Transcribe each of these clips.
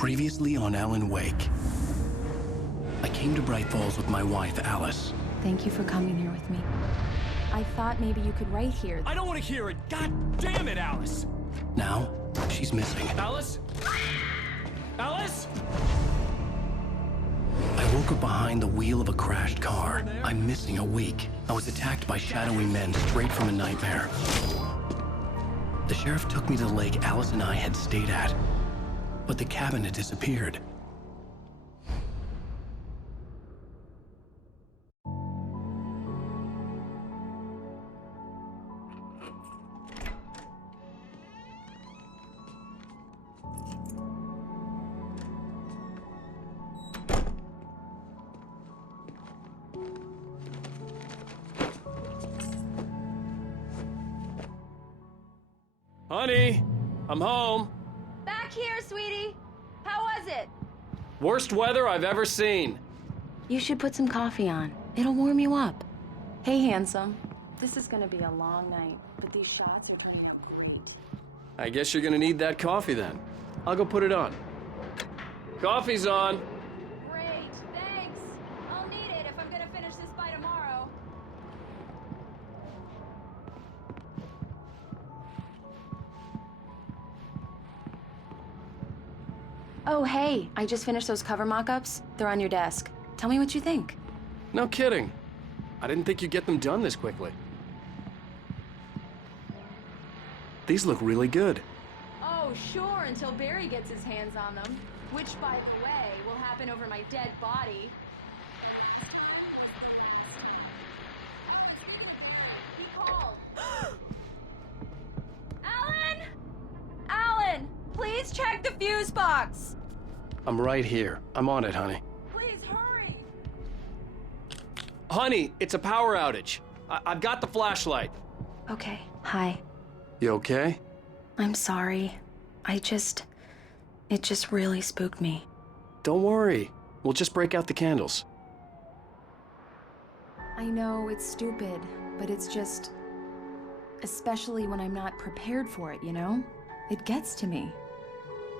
Previously on Alan Wake. I came to Bright Falls with my wife, Alice. Thank you for coming here with me. I thought maybe you could write here. I don't want to hear it! God damn it, Alice! Now, she's missing. Alice? Alice? I woke up behind the wheel of a crashed car. I'm missing a week. I was attacked by shadowy men straight from a nightmare. The sheriff took me to the lake Alice and I had stayed at, but the cabin had disappeared. Honey, I'm home. Back here, sweetie. How was it? Worst weather I've ever seen. You should put some coffee on. It'll warm you up. Hey, handsome. This is gonna be a long night, but these shots are turning out great. I guess you're gonna need that coffee then. I'll go put it on. Coffee's on. Great, thanks. I'll need it if I'm gonna finish this by tomorrow. Oh, hey, I just finished those cover mock-ups. They're on your desk. Tell me what you think. No kidding. I didn't think you'd get them done this quickly. These look really good. Oh, sure, until Barry gets his hands on them. Which, by the way, will happen over my dead body. He called. Alan! Alan! Please check the fuse box! I'm right here. I'm on it, honey. Please hurry! Honey, it's a power outage. I've got the flashlight. Okay, hi. You okay? I'm sorry. It just really spooked me. Don't worry. We'll just break out the candles. I know it's stupid, but it's just... especially when I'm not prepared for it, you know? It gets to me.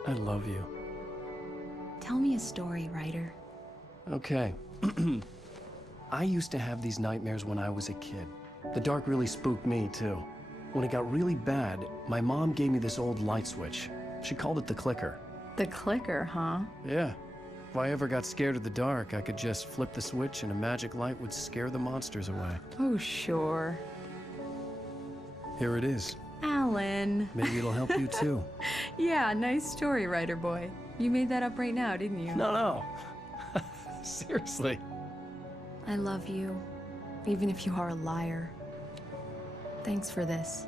I love you. Tell me a story, writer. Okay. I used to have these nightmares when I was a kid. The dark really spooked me, too. When it got really bad, my mom gave me this old light switch. She called it the clicker. The clicker, huh? Yeah. If I ever got scared of the dark, I could just flip the switch and a magic light would scare the monsters away. Oh, sure. Here it is. Alan. Maybe it'll help you, too. Yeah, nice story, writer boy. You made that up right now, didn't you? No. Seriously. I love you, even if you are a liar. Thanks for this.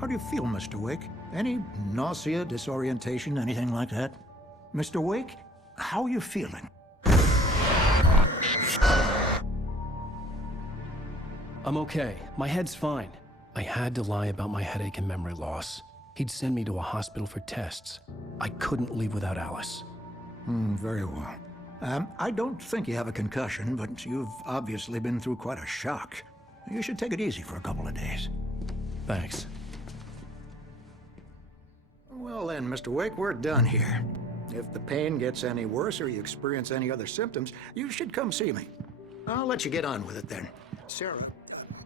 How do you feel, Mr. Wake? Any nausea, disorientation, anything like that? Mr. Wake, how are you feeling? I'm okay. My head's fine. I had to lie about my headache and memory loss. He'd send me to a hospital for tests. I couldn't leave without Alice. Very well. I don't think you have a concussion, but you've obviously been through quite a shock. You should take it easy for a couple of days. Thanks. Well then, Mr. Wake, we're done here. If the pain gets any worse or you experience any other symptoms, you should come see me. I'll let you get on with it then. Sarah,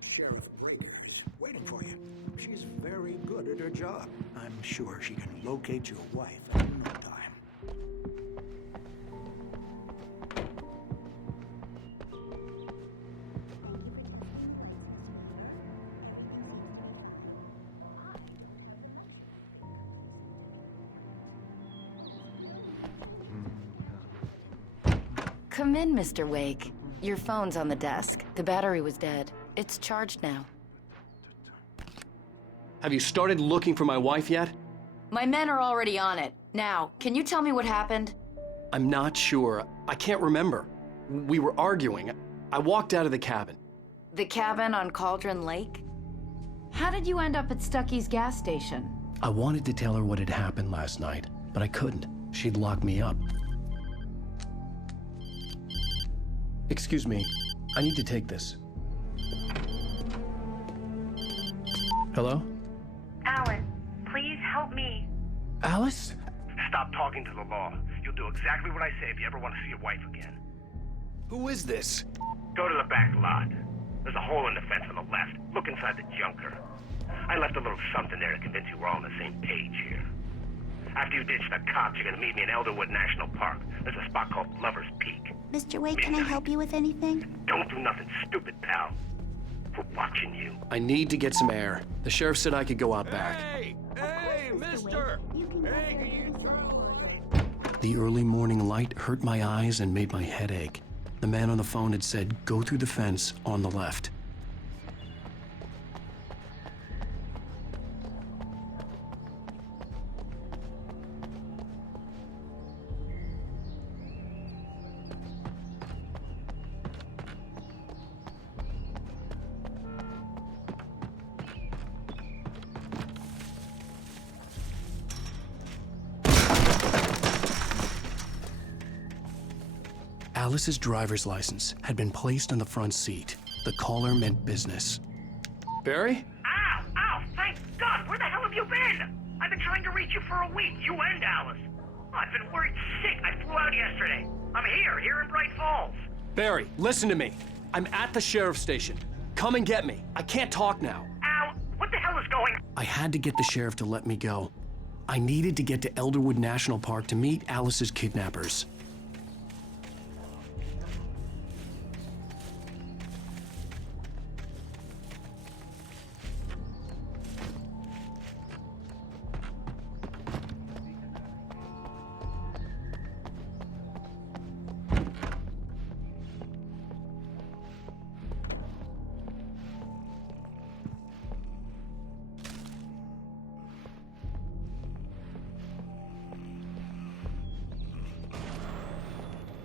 Sheriff Breaker, is waiting for you. She's very good at her job. I'm sure she can locate your wife in no time. Come in, Mr. Wake. Your phone's on the desk. The battery was dead. It's charged now. Have you started looking for my wife yet? My men are already on it. Now, can you tell me what happened? I'm not sure. I can't remember. We were arguing. I walked out of the cabin. The cabin on Cauldron Lake? How did you end up at Stucky's gas station? I wanted to tell her what had happened last night, but I couldn't. She'd lock me up. Excuse me, I need to take this. Hello? Alan, please help me. Alice? Stop talking to the law. You'll do exactly what I say if you ever want to see your wife again. Who is this? Go to the back lot. There's a hole in the fence on the left. Look inside the junker. I left a little something there to convince you we're all on the same page here. After you ditch the cops, you're gonna meet me in Elderwood National Park. There's a spot called Lover's Peak. Mr. Wake, can I help you with anything? Don't do nothing stupid, pal. We're watching you. I need to get some air. The sheriff said I could go out back. Hey, mister! You can The early morning light hurt my eyes and made my head ache. The man on the phone had said, go through the fence on the left. Alice's driver's license had been placed on the front seat. The caller meant business. Barry? Ow! Ow! Thank God! Where the hell have you been? I've been trying to reach you for a week, you and Alice. I've been worried sick. I flew out yesterday. I'm here in Bright Falls. Barry, listen to me. I'm at the sheriff's station. Come and get me. I can't talk now. Al, what the hell is going on? I had to get the sheriff to let me go. I needed to get to Elderwood National Park to meet Alice's kidnappers.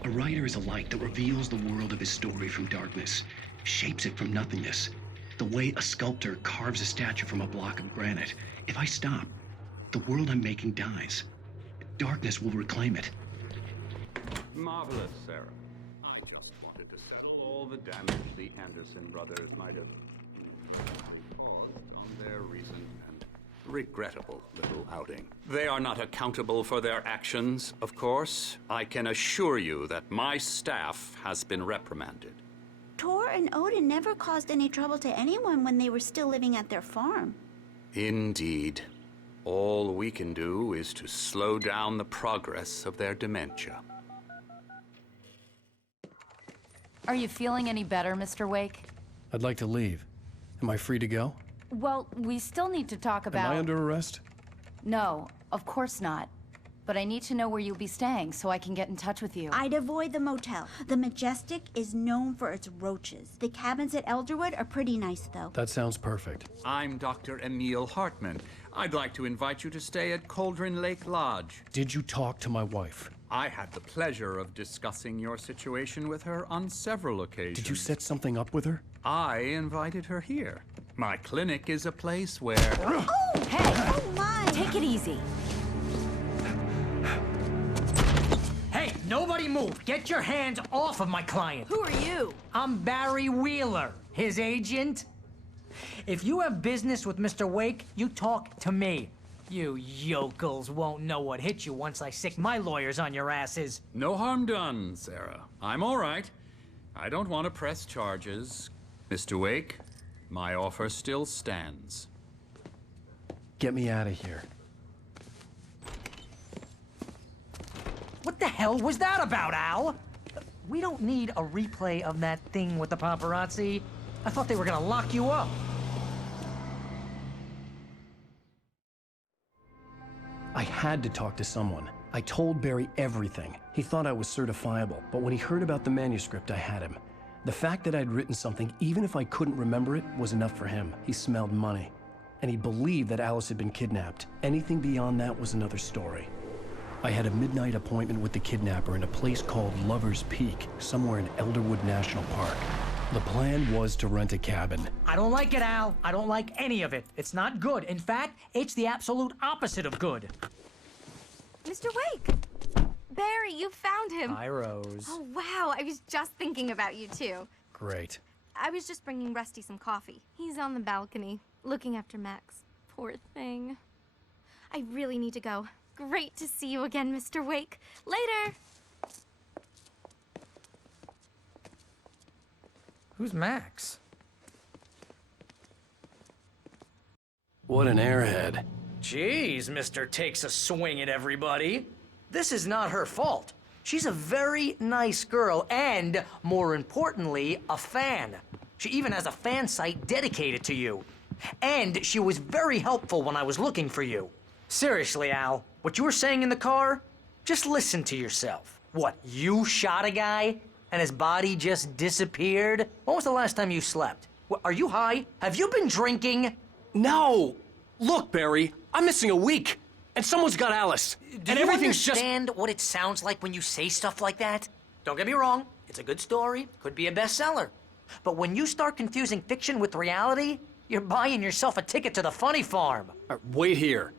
A writer is a light that reveals the world of his story from darkness, shapes it from nothingness. The way a sculptor carves a statue from a block of granite. If I stop, the world I'm making dies. Darkness will reclaim it. Marvelous, Sarah. I just wanted to settle all the damage the Anderson brothers might have caused on their recent and regrettable little outing. They are not accountable for their actions, of course. I can assure you that my staff has been reprimanded. Tor and Odin never caused any trouble to anyone when they were still living at their farm. Indeed. All we can do is to slow down the progress of their dementia. Are you feeling any better, Mr. Wake? I'd like to leave. Am I free to go? Well, we still need to talk about... Am I under arrest? No, of course not. But I need to know where you'll be staying so I can get in touch with you. I'd avoid the motel. The Majestic is known for its roaches. The cabins at Elderwood are pretty nice, though. That sounds perfect. I'm Dr. Emil Hartman. I'd like to invite you to stay at Cauldron Lake Lodge. Did you talk to my wife? I had the pleasure of discussing your situation with her on several occasions. Did you set something up with her? I invited her here. My clinic is a place where... Oh! Hey! Oh, my! Take it easy. Hey, nobody move! Get your hands off of my client! Who are you? I'm Barry Wheeler, his agent. If you have business with Mr. Wake, you talk to me. You yokels won't know what hit you once I sick my lawyers on your asses. No harm done, Sarah. I'm all right. I don't want to press charges. Mr. Wake, my offer still stands. Get me out of here. What the hell was that about, Al? We don't need a replay of that thing with the paparazzi. I thought they were gonna lock you up. I had to talk to someone. I told Barry everything. He thought I was certifiable, but when he heard about the manuscript, I had him. The fact that I'd written something, even if I couldn't remember it, was enough for him. He smelled money. And he believed that Alice had been kidnapped. Anything beyond that was another story. I had a midnight appointment with the kidnapper in a place called Lover's Peak, somewhere in Elderwood National Park. The plan was to rent a cabin. I don't like it, Al. I don't like any of it. It's not good. In fact, it's the absolute opposite of good. Mr. Wake! Barry, you found him. Hi, Rose. Oh, wow. I was just thinking about you, too. Great. I was just bringing Rusty some coffee. He's on the balcony, looking after Max. Poor thing. I really need to go. Great to see you again, Mr. Wake. Later! Who's Max? What an airhead. Jeez, Mr. Takes a Swing at everybody. This is not her fault. She's a very nice girl and, more importantly, a fan. She even has a fan site dedicated to you. And she was very helpful when I was looking for you. Seriously, Al, what you were saying in the car? Just listen to yourself. What, you shot a guy and his body just disappeared? When was the last time you slept? What, are you high? Have you been drinking? No! Look, Barry, I'm missing a week. And someone's got Alice. Do and you everything's understand what it sounds like when you say stuff like that? Don't get me wrong, it's a good story, could be a bestseller. But when you start confusing fiction with reality, you're buying yourself a ticket to the funny farm. Wait here.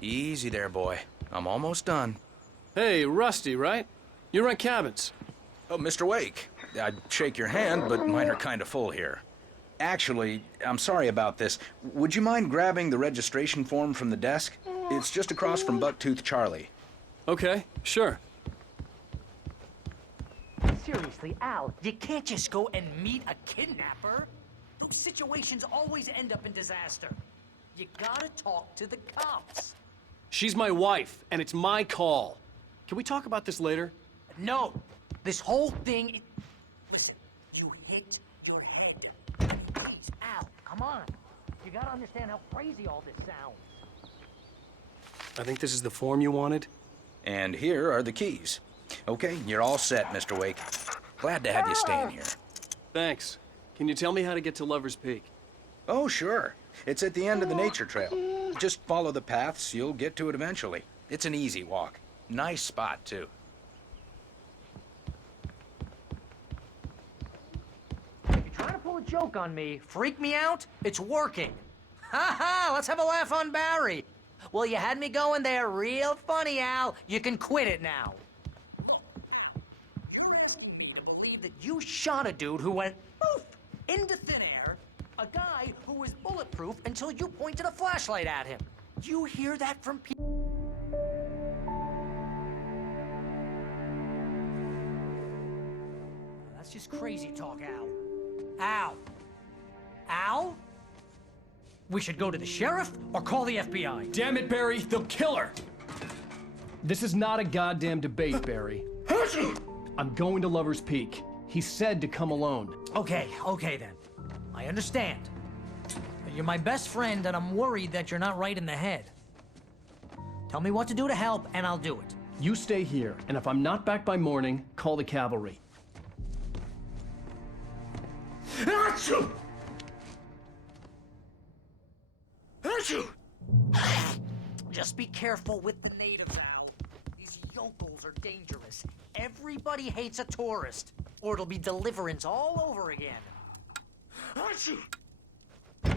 Easy there, boy. I'm almost done. Hey, Rusty, right? You rent cabins. Oh, Mr. Wake. I'd shake your hand, but mine are kind of full here. Actually, I'm sorry about this. Would you mind grabbing the registration form from the desk? It's just across from Bucktooth Charlie. Okay, sure. Seriously, Al, you can't just go and meet a kidnapper. Those situations always end up in disaster. You gotta talk to the cops. She's my wife, and it's my call. Can we talk about this later? No, this whole thing... Listen, you hit your head. Please, Al, come on. You gotta understand how crazy all this sounds. I think this is the form you wanted. And here are the keys. Okay, you're all set, Mr. Wake. Glad to have you staying here. Thanks. Can you tell me how to get to Lover's Peak? Oh, sure. It's at the end of the nature trail. Just follow the paths, you'll get to it eventually. It's an easy walk. Nice spot, too. You're trying to pull a joke on me, freak me out? It's working. Ha ha, let's have a laugh on Barry. Well, you had me going there real funny, Al. You can quit it now. Look, Al, you're asking me to believe that you shot a dude who went poof into thin air, a guy who was bulletproof until you pointed a flashlight at him. You hear that from people? That's just crazy talk, Al. Al? Al? We should go to the sheriff or call the FBI. Damn it, Barry, they'll kill her! This is not a goddamn debate, Barry. I'm going to Lover's Peak. He said to come alone. Okay then. I understand. You're my best friend, and I'm worried that you're not right in the head. Tell me what to do to help, and I'll do it. You stay here, and if I'm not back by morning, call the cavalry. Achoo! Achoo! Just be careful with the natives, Al. These yokels are dangerous. Everybody hates a tourist, or it'll be Deliverance all over again. Achoo! I'll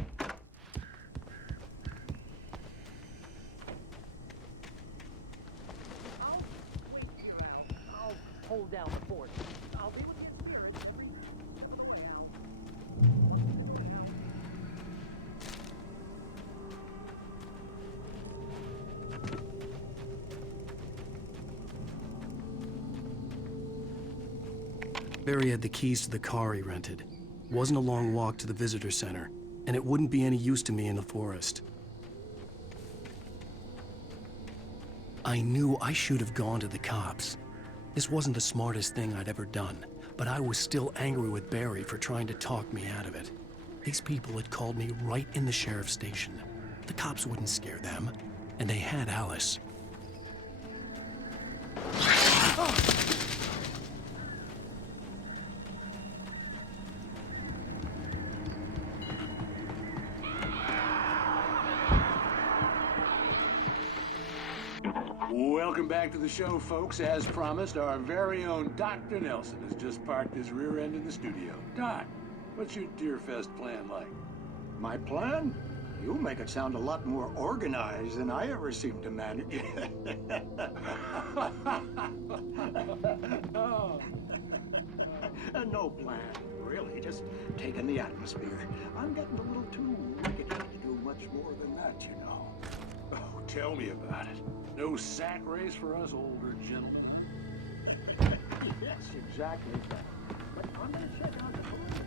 wait here, Al. I'll hold down the fort. I'll be with you in spirit every step of the way, Al. Barry had the keys to the car he rented. It wasn't a long walk to the visitor center, and it wouldn't be any use to me in the forest. I knew I should have gone to the cops. This wasn't the smartest thing I'd ever done, but I was still angry with Barry for trying to talk me out of it. These people had called me right in the sheriff's station. The cops wouldn't scare them, and they had Alice. Welcome back to the show, folks. As promised, our very own Dr. Nelson has just parked his rear end in the studio. Doc, what's your Deerfest plan like? My plan? You make it sound a lot more organized than I ever seem to manage. No plan, really. Just taking the atmosphere. I'm getting a little too rickety to do much more than that, you know. Oh, tell me about it. No sack race for us older gentlemen? Yes, exactly. But I'm gonna check out the political.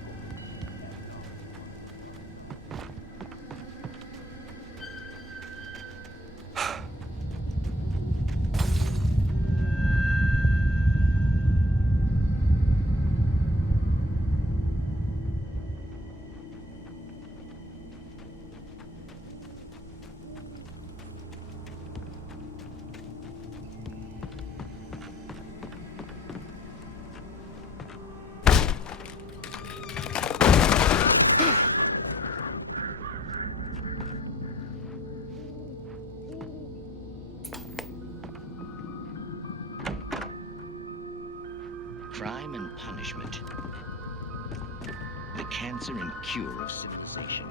Crime and punishment. The cancer and cure of civilization.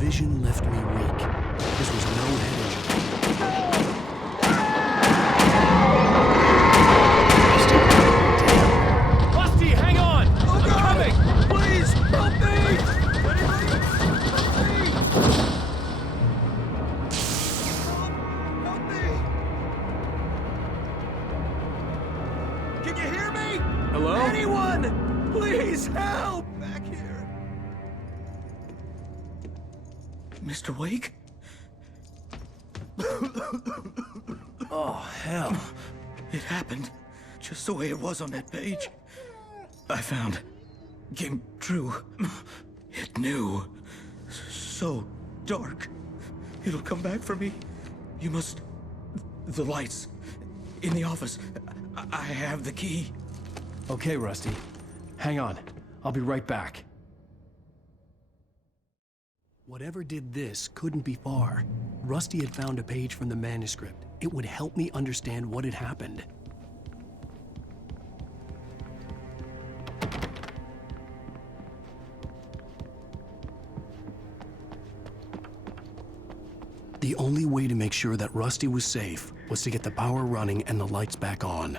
vision left me weak. This was no head injury. Rusty, hang on! I'm coming! Please, help me! Help me! Can you hear me? Hello? Anyone! Please help! Back here. Mr. Wake? Oh, hell. It happened just the way it was on that page. I found. Came true. It knew. So dark. It'll come back for me. You must. The lights. In the office. I have the key. Okay, Rusty. Hang on. I'll be right back. Whatever did this couldn't be far. Rusty had found a page from the manuscript. It would help me understand what had happened. The only way to make sure that Rusty was safe was to get the power running and the lights back on.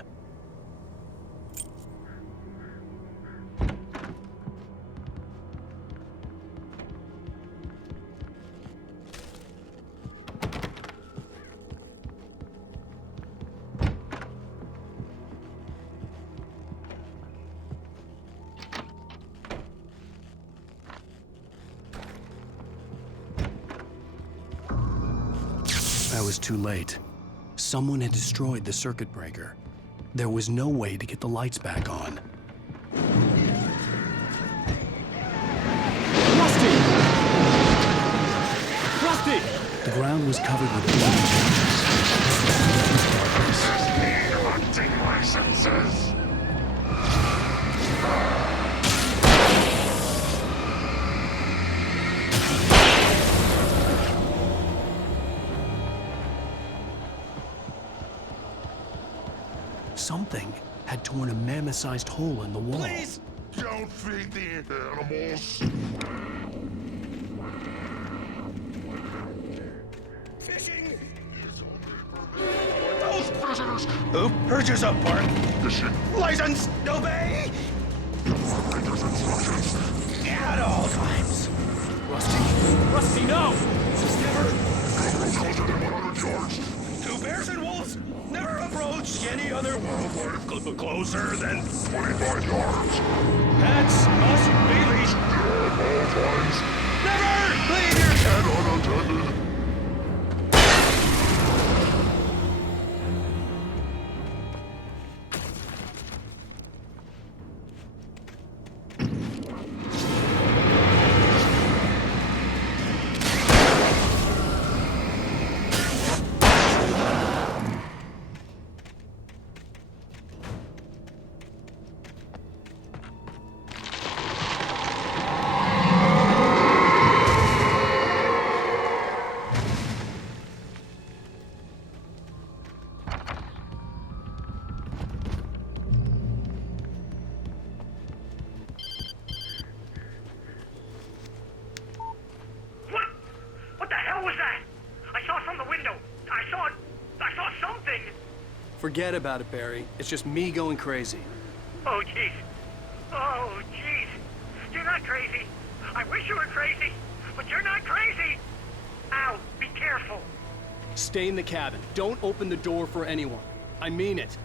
I was too late. Someone had destroyed the circuit breaker. There was no way to get the lights back on. Rusty! Rusty! The ground was covered with blood. Hunting licenses. Something had torn a mammoth-sized hole in the wall. Please don't feed the animals. Fishing! Those prisoners! Who purges up, Bart? Fishing. License! Obey! At all times. Rusty! Rusty, no! Never closer than 100 yards. 2 bears and wolves never approach any other wildlife closer than 25 yards. pets must be leashed. At all times. Never leave your And unattended. What the hell was that? I saw from the window. I saw something. Forget about it, Barry. It's just me going crazy. Oh, jeez. Oh, jeez. You're not crazy. I wish you were crazy, but you're not crazy. Ow, be careful. Stay in the cabin. Don't open the door for anyone. I mean it.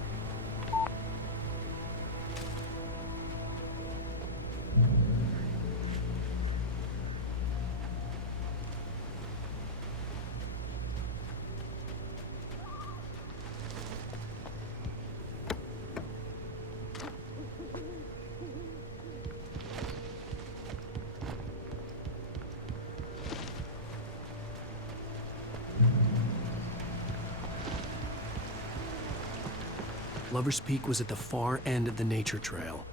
Lover's Peak was at the far end of the nature trail.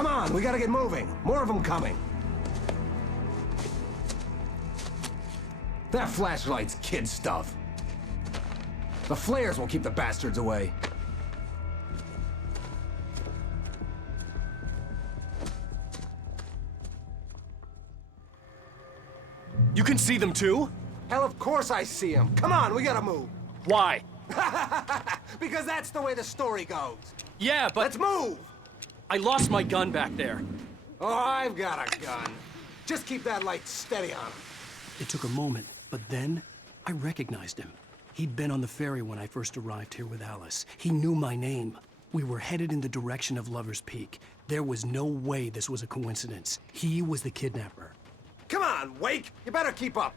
Come on, we gotta get moving. More of them coming. That flashlight's kid stuff. The flares will keep the bastards away. You can see them too? Hell, of course I see them. Come on, we gotta move. Why? Because that's the way the story goes. Yeah, but... Let's move! I lost my gun back there. Oh, I've got a gun. Just keep that light steady on him. It took a moment, but then I recognized him. He'd been on the ferry when I first arrived here with Alice. He knew my name. We were headed in the direction of Lover's Peak. There was no way this was a coincidence. He was the kidnapper. Come on, Wake! You better keep up.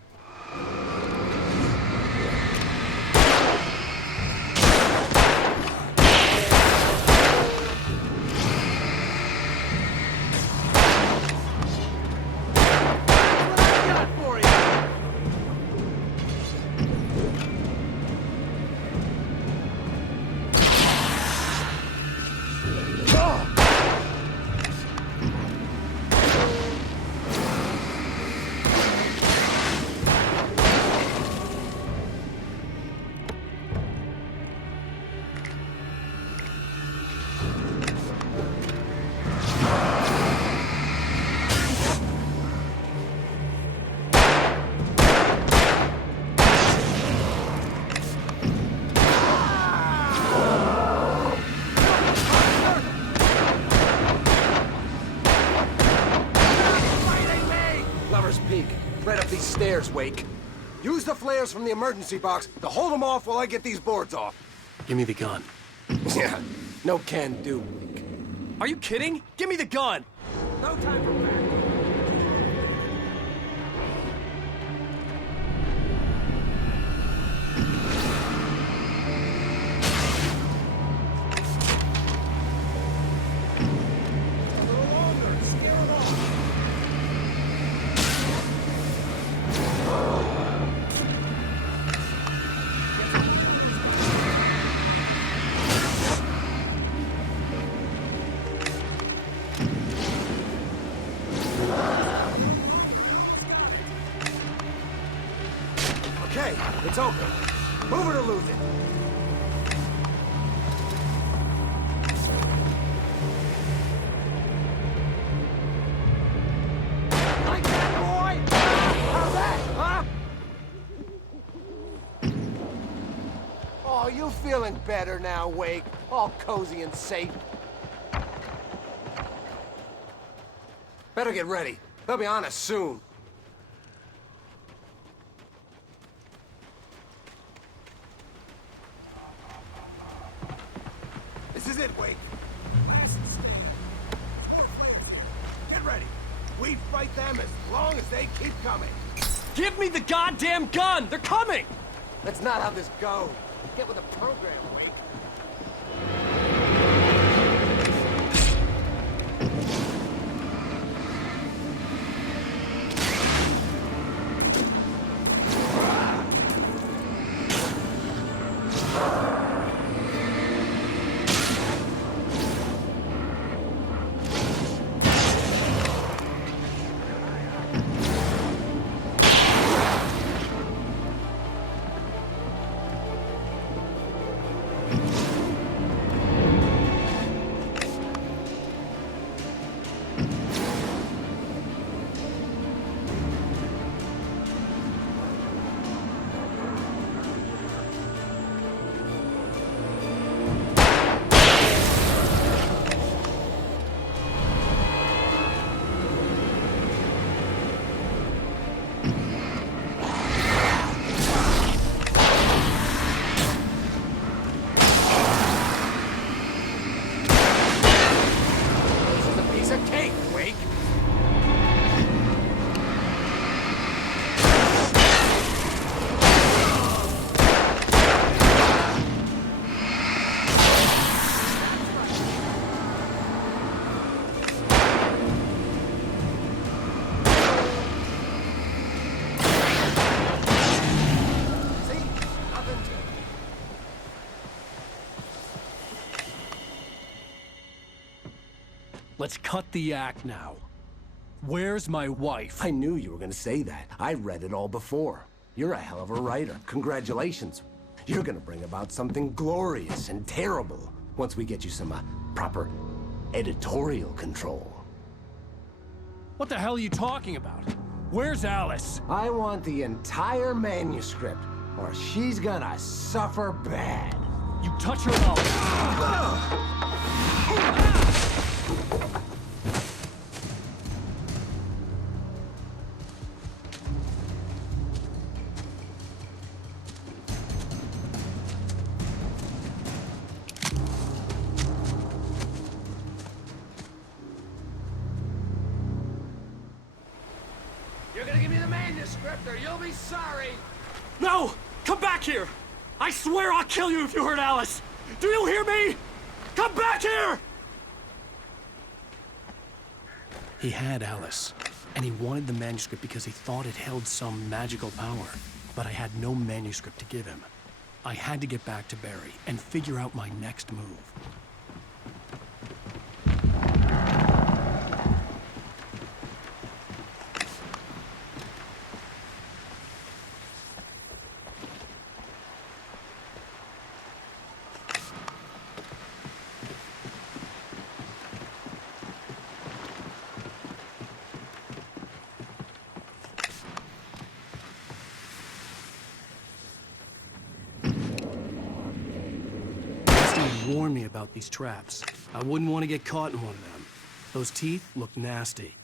Right up these stairs, Wake. Use the flares from the emergency box to hold them off while I get these boards off. Give me the gun. Yeah, no can do, Wake. Are you kidding? Give me the gun! No time for that. Okay, it's open. Move it or lose it. Like that, boy! How's that, huh? Oh, you feeling better now, Wake? All cozy and safe. Better get ready. They'll be on us soon. This is it, Wake. Nice and steady. 4 players here. Get ready. We fight them as long as they keep coming. Give me the goddamn gun! They're coming! That's not how this goes. Get with the program, Wake. Let's cut the act now. Where's my wife? I knew you were gonna say that. I read it all before. You're a hell of a writer. Congratulations. You're gonna bring about something glorious and terrible once we get you some proper editorial control. What the hell are you talking about? Where's Alice? I want the entire manuscript, or she's gonna suffer bad. You touch her out. You're gonna give me the manuscript, or you'll be sorry. No! Come back here! I swear I'll kill you if you hurt Alice! Do you hear me? Come back here! He had Alice, and he wanted the manuscript because he thought it held some magical power. But I had no manuscript to give him. I had to get back to Barry and figure out my next move. Warn me about these traps. I wouldn't want to get caught in one of them. Those teeth look nasty.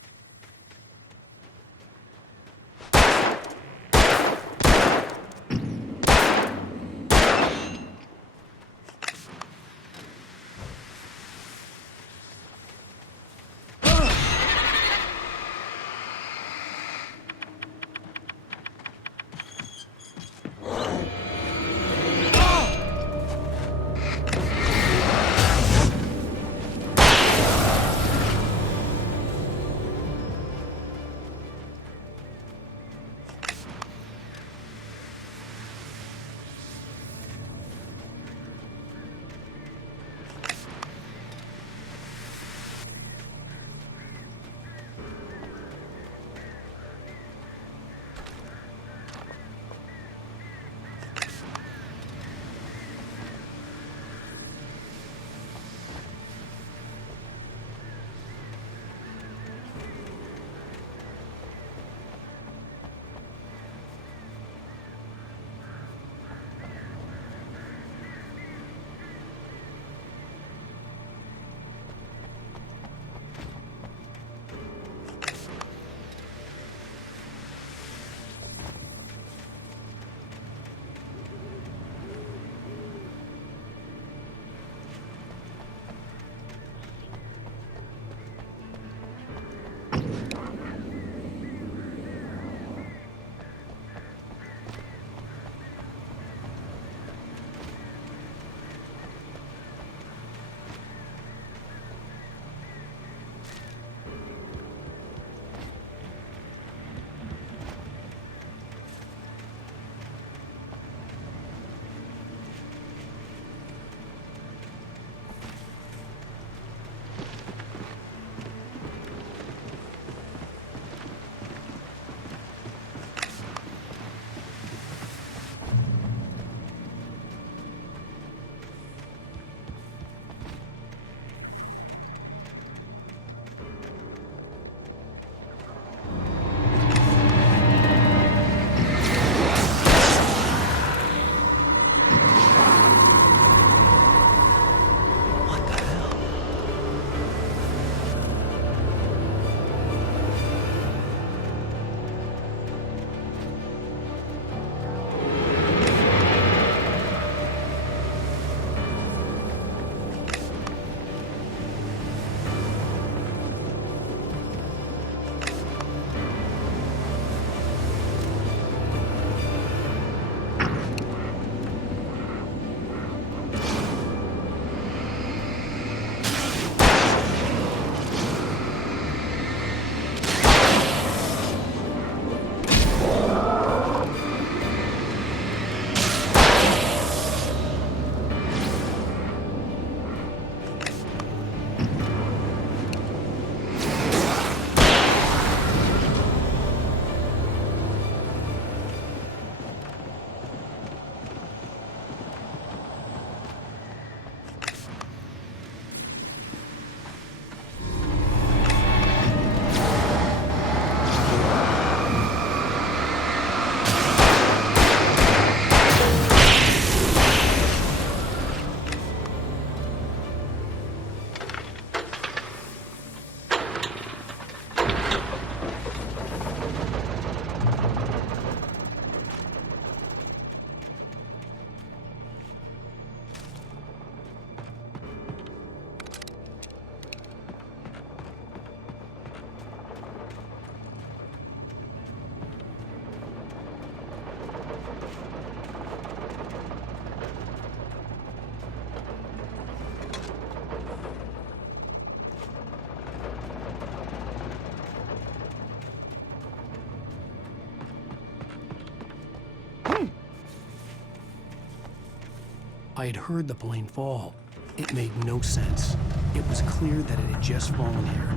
I had heard the plane fall. It made no sense. It was clear that it had just fallen here.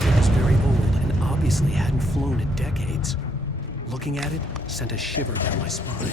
It was very old and obviously hadn't flown in decades. Looking at it sent a shiver down my spine.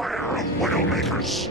Beware of Widowmakers.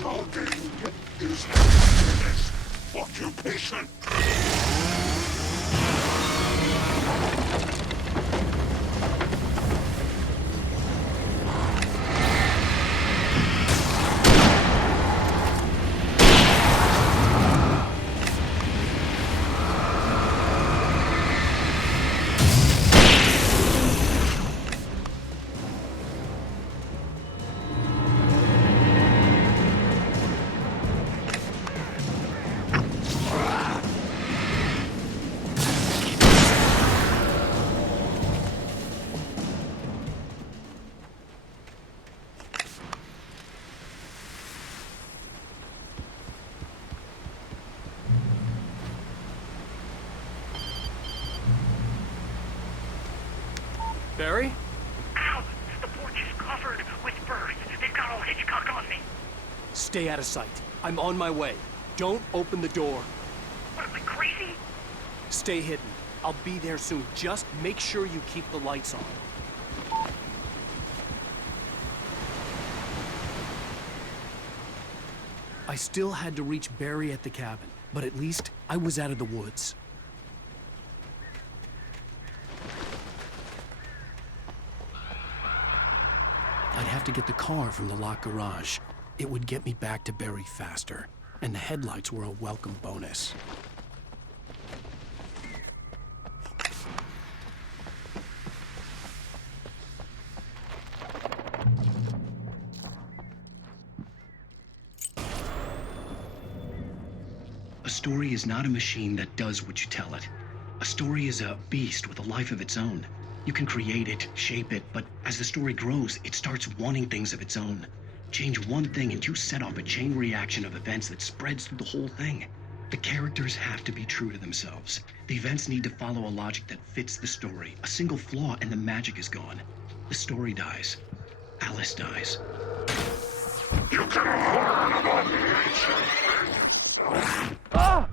Logging is a happiness occupation. Barry? Al, the porch is covered with birds. They've got all Hitchcock on me. Stay out of sight. I'm on my way. Don't open the door. What, am I crazy? Stay hidden. I'll be there soon. Just make sure you keep the lights on. I still had to reach Barry at the cabin, but at least I was out of the woods. I'd have to get the car from the locked garage. It would get me back to Barry faster, and the headlights were a welcome bonus. A story is not a machine that does what you tell it. A story is a beast with a life of its own. You can create it, shape it, but as the story grows, it starts wanting things of its own. Change one thing and you set off a chain reaction of events that spreads through the whole thing. The characters have to be true to themselves. The events need to follow a logic that fits the story. A single flaw and the magic is gone. The story dies. Alice dies. You can learn about nature. Ah!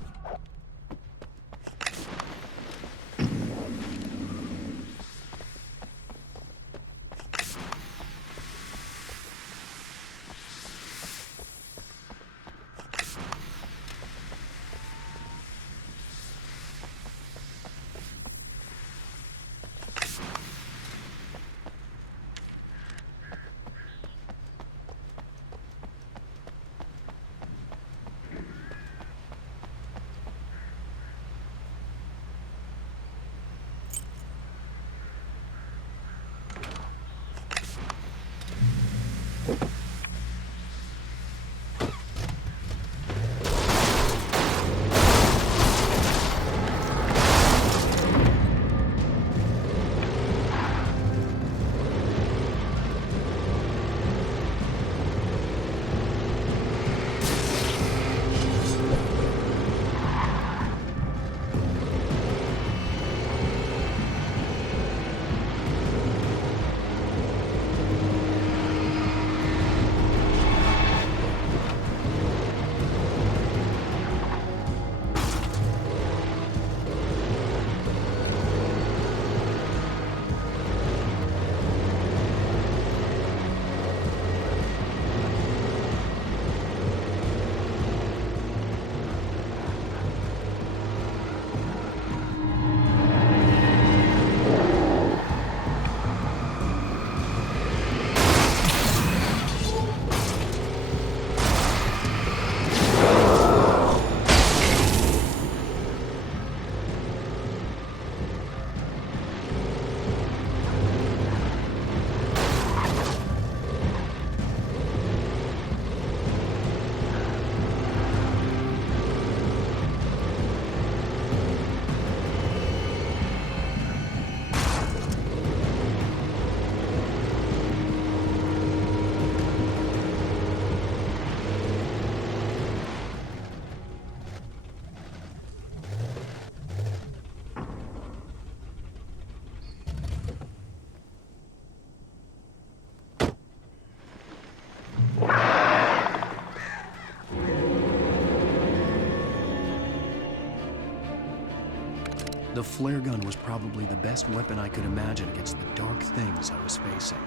The flare gun was probably the best weapon I could imagine against the dark things I was facing.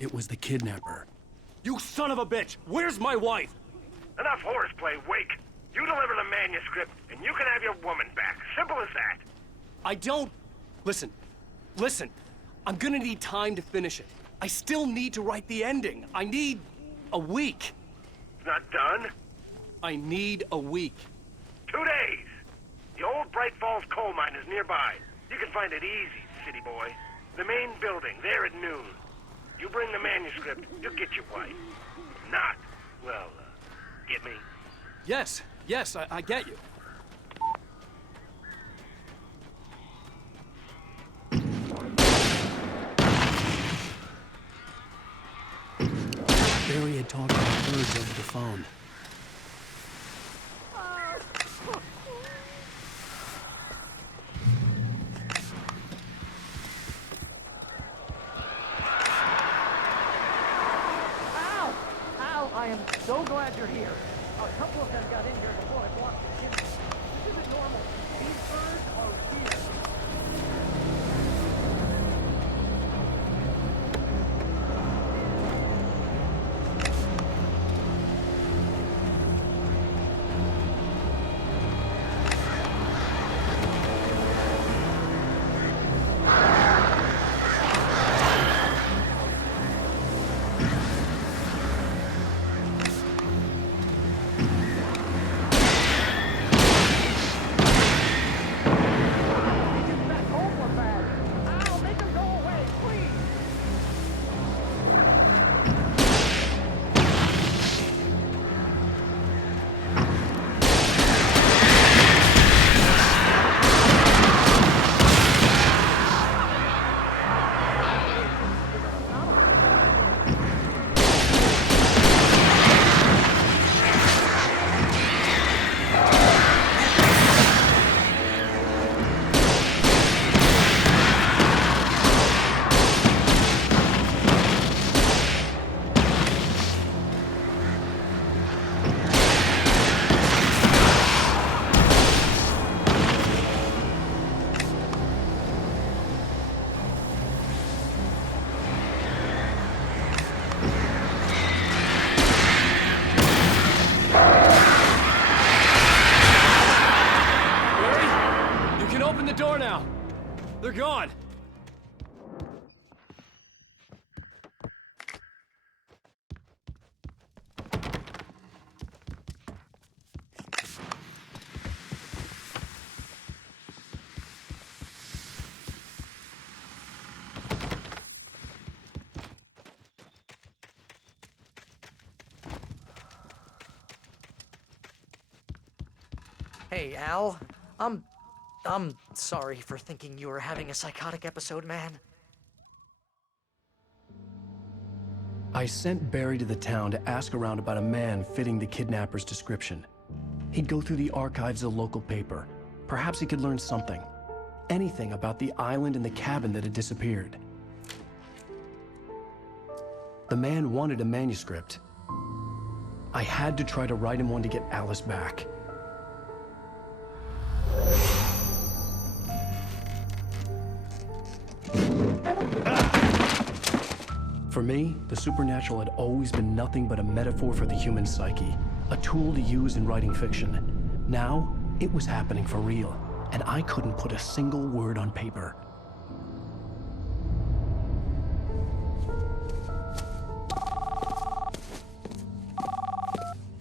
It was the kidnapper. You son of a bitch! Where's my wife? Enough horseplay, Wake. You deliver the manuscript, and you can have your woman back. Simple as that. I don't... Listen. I'm gonna need time to finish it. I still need to write the ending. I need a week. Not done? I need a week. 2 days. The old Bright Falls coal mine is nearby. You can find it easy, city boy. The main building, there at noon. You bring the manuscript, you'll get your wife. Not, well, get me? Yes, I get you. Barry had talked about birds over the phone. I am so glad you're here. A couple of them got in here before I blocked the chimney. This isn't normal. These birds are weird. They're gone! Hey, Al. I'm sorry for thinking you were having a psychotic episode, man. I sent Barry to the town to ask around about a man fitting the kidnapper's description. He'd go through the archives of the local paper. Perhaps he could learn something. Anything about the island and the cabin that had disappeared. The man wanted a manuscript. I had to try to write him one to get Alice back. For me, the supernatural had always been nothing but a metaphor for the human psyche, a tool to use in writing fiction. Now, it was happening for real, and I couldn't put a single word on paper.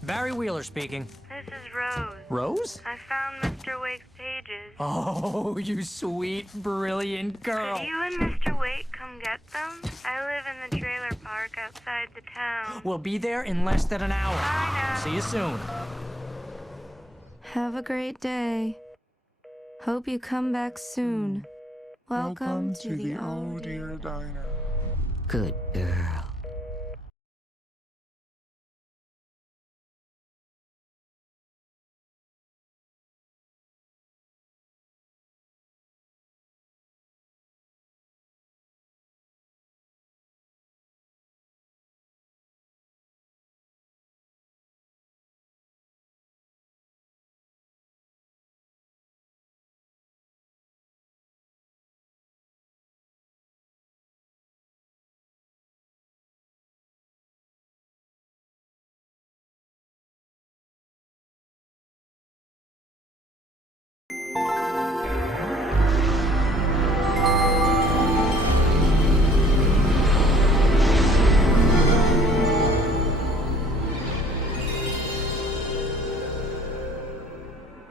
Barry Wheeler speaking. This is Rose. Rose? I found Mr. Wake's pages. Oh, you sweet, brilliant girl. Could you and Mr. Wake come get them? I live in the trailer park outside the town. We'll be there in less than an hour. Bye now. See you soon. Have a great day. Hope you come back soon. Welcome to the Oh Dear Diner. Good girl.